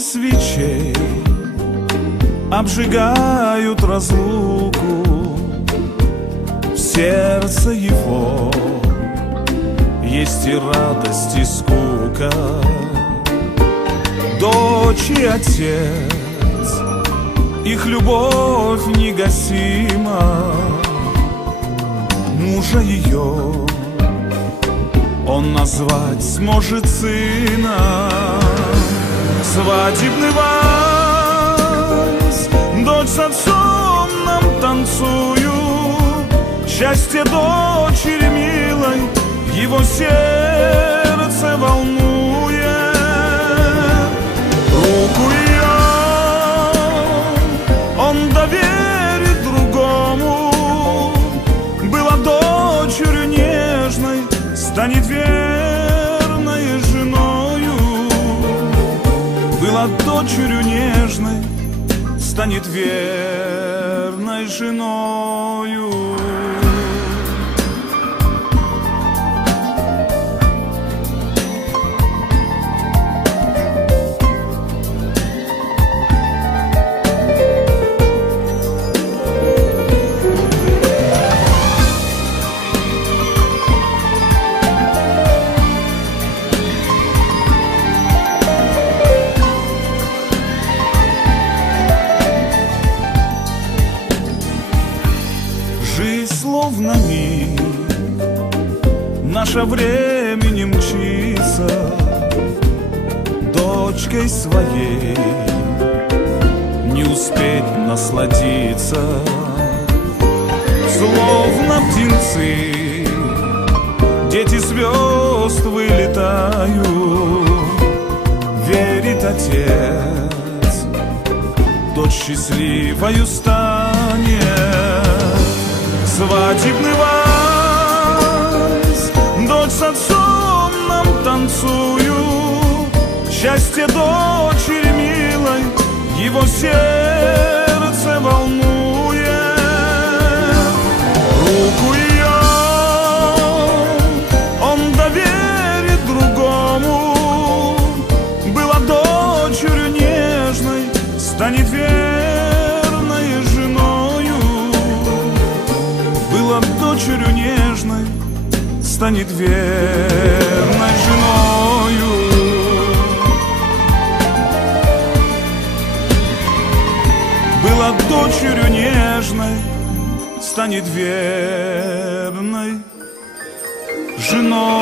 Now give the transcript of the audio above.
свечей обжигают разлуку. В сердце его есть и радость, и скука. Дочь и отец, их любовь негасима. Мужа ее он назвать сможет сына. Свадебный вальс дочь с отцом нам танцуют. Счастье дочери милой его сердце волнует. Руку ее он доверит другому. Была дочерью нежной, станет верной женою. Была дочерью нежной, станет верной женою. Словно миг наше времени мчится. Дочкой своей не успеть насладиться. Словно птенцы дети звезд вылетают. Верит отец, дочь счастливою станет. Свадебный вальс дочь с отцом нам танцуют. Счастье дочери милой его сердце волнует. Руку ее он доверит другому. Была дочерью нежной, станет верной женою. Была дочерью нежной, станет верной женою. Была дочерью нежной, станет верной женой.